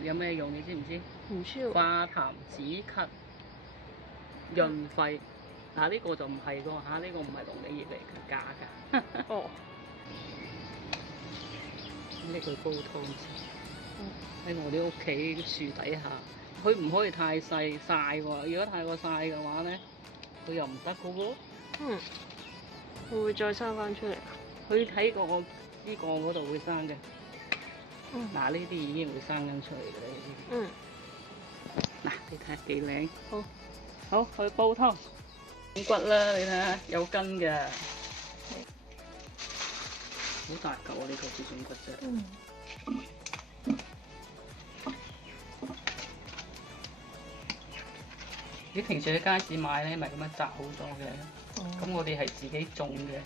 葉有咩用？你知唔知？唔知喎。化痰止咳、潤肺。嗱，呢個就唔係㗎嚇，呢個唔係龍脷葉嚟嘅，假㗎。哦。呢個煲湯喺我哋屋企樹底下，佢唔可以太細曬喎。如果太過曬嘅話咧，佢又唔得嘅喎。嗯。會唔會再生翻出嚟啊？佢喺個呢個嗰度會生嘅。嗯。嗱，呢啲已經會生緊出嚟嘅啦，呢啲。嗯。嗱，你睇下幾靚。好，去煲湯。骨啦，你睇下有根嘅，好大嚿啊！呢個豬轉骨啫。嗯。你平時喺街市買咧，咪咁樣摘好咗嘅。咁我哋係自己種嘅，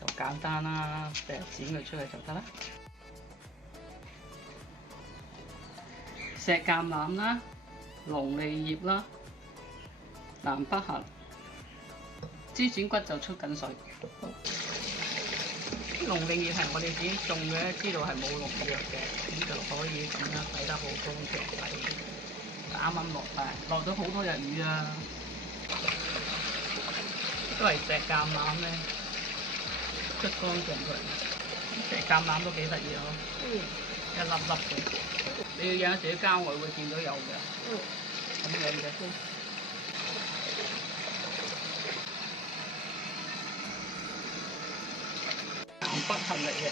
就簡單啦，成日剪佢出嚟就得啦。石橄欖啦，龍脷葉啦，南北杏。豬轉骨就出緊水，龍脷葉係我哋自己種嘅，知道係冇農藥嘅，咁就可以咁樣洗得好乾淨洗。啱啱落咗好多日雨啊，都係石橄欖咧出乾淨佢。石橄欖都幾得意咯，一粒粒嘅。你要有陣時喺郊外會見到有嘅，咁樣嘅。北杏嚟嘅，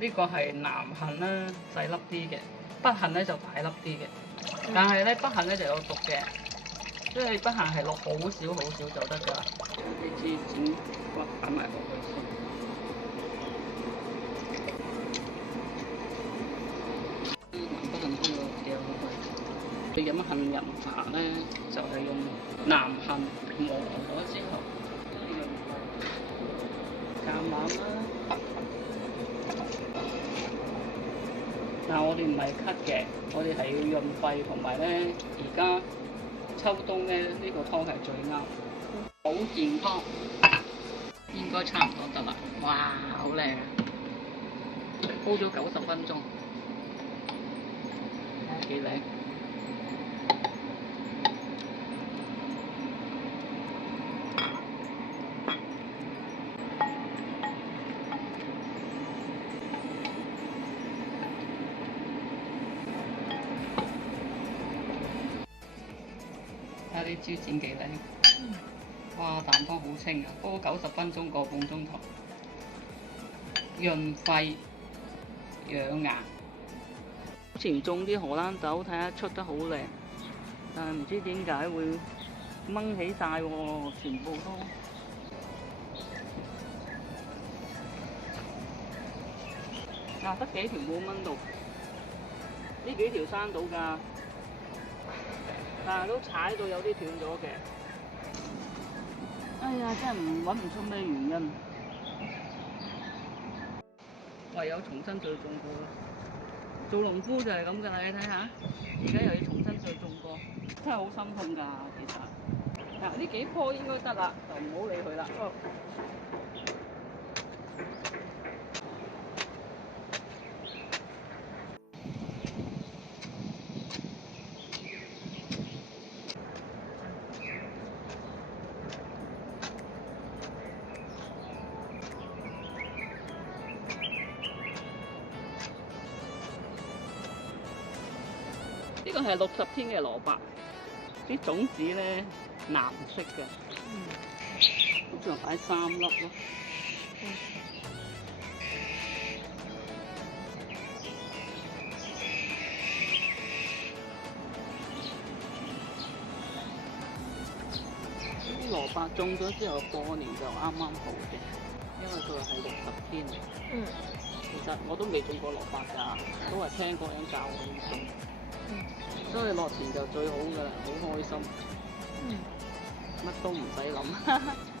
呢個係南杏啦，細粒啲嘅，北杏咧就大粒啲嘅。但係咧北杏咧就有毒嘅，所以北杏係落好少好少就得㗎啦。你知整骨擺埋落去先。南北杏都有幾有好味。你飲杏仁茶咧，就係用南杏磨咗之後，橄欖啦。但我哋唔係咳嘅，我哋係要潤肺，同埋咧而家秋冬咧呢個湯係最啱。保健湯應該差唔多得啦。哇，好靚啊！煲咗90分鐘，幾靚。睇下啲豬展幾靚，哇！啖湯好清啊，煲90分鐘個半鐘頭，潤肺養顏。之前種啲荷蘭豆，睇下出得好靚，但係唔知點解會掹起晒喎，全部都。嗱，得幾條冇掹到，呢幾條生到㗎。但係都踩到有啲斷咗嘅，哎呀，真係揾唔出咩原因，唯有重新再種過啦。做農夫就係咁㗎啦，你睇下，而家又要重新再種過，真係好心痛㗎。其實嗱，呢幾棵應該得啦，就唔好理佢啦。呢個係60天嘅蘿蔔，啲種子咧藍色嘅，好似話擺3粒咯。啲蘿蔔種咗之後過年就啱啱好嘅，因為佢話係60天。其實我都未種過蘿蔔㗎，都係聽個人教我點種。所以落田就最好㗎啦，好開心，乜都唔使諗。